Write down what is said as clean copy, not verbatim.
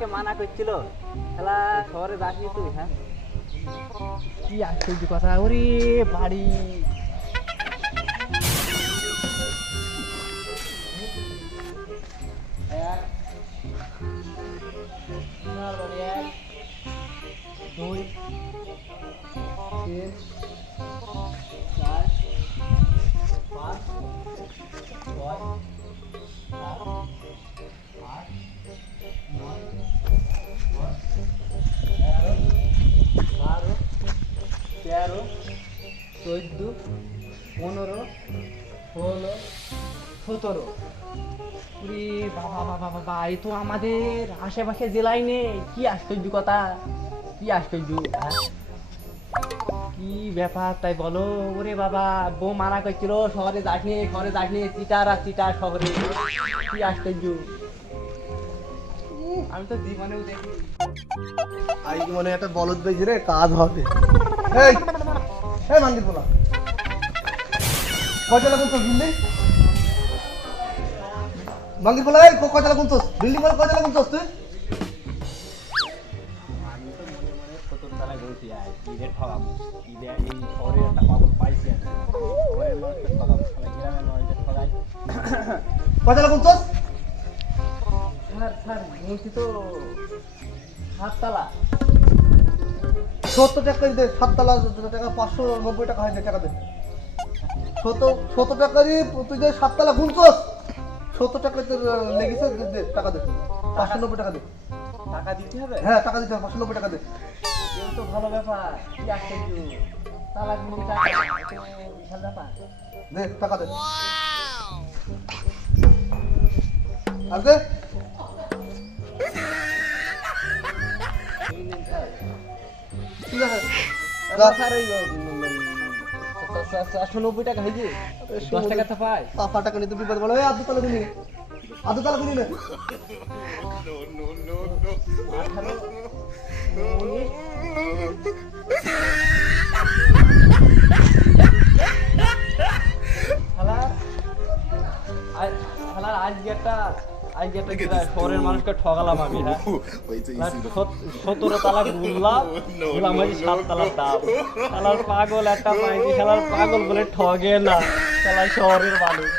আমাকে মানা করছিল খেলা শহরে যাসনি তুই। হ্যাঁ কি আশ্চর্য কথা, ওরে বাড়ি এক সোনার বাড়ি, এক দুই তিন চার পাঁচ ছয় সাত আট নয় দশ 11 12 13 14 15 16 17। উরে বাবা বাবা বাবা, এই তো আমাদের আশেপাশে জেলায় নেই। কি আশ্চর্য কথা, কি আশ্চর্য। হ্যাঁ কি ব্যাপার তাই বলো। ওরে বাবা, বউ মানা করছিল শহরে যাসনি, শহরে যাসনি, চিটার আর চিটার শহরে। কি আশ্চর্য, আমি তো জীবনেও দেখি। আই কি মনে হয় একটা বলদ বেজে রে, কাজ হবে। এই এই মাঙ্গির পোলা, কয়টা লাগুন তোর বিল্ডিং? মাঙ্গির পোলা, এই কয়টা লাগুন তোর বিল্ডিং? বলে কয়টা লাগুন তোর তুই? আমি তো মনে মনে সতর তালা গেছি, কি রে ঠগাম, কি রে এই শহরে একটা পাগল পাইছি আমি। শহরের মানুষকে ঠগাম, সবাই গ্রামের মানুষকে ঠগাই। কয়টা লাগুন তোর? স্যার স্যার বলছি তো 7 তালা। 70 টাকা দে, 7 টাকা 590 টাকা হয়, টাকা দে। 70 টাকারই তুই যে 7 টাকা গুনছস, 70 টাকা তোর লেগেছে, দে টাকা দে, 590 টাকা দে। টাকা দিতে হবে? হ্যাঁ টাকা দিতে হবে, 590 টাকা দে। এও তো ভালো ব্যাপার, কি আশ্চর্য। তালা গুনতে টাকা, এ তো বিশাল ব্যাপার। দে টাকা দে। আর দে। এই নিন স্যার। ঠিক আছে যা স্যার, ওই 490 টাকা হয়েছে, 10 টাকা তো পাই। পাপা টাকা নিতে বিপদ বলে, এই আদু তালা গুনি, আদু তালা গুনি নে। 18 শালার আজকে একটা শহরের মানুষকে ঠগালাম আমি। হ্যাঁ 17 তালা গুনলাম, গুনলাম হয়েছে 7 তালার দাম। শালার পাগল একটা পাইছি, শালার পাগল বলে ঠগে না, শালার শহরের মানুষ।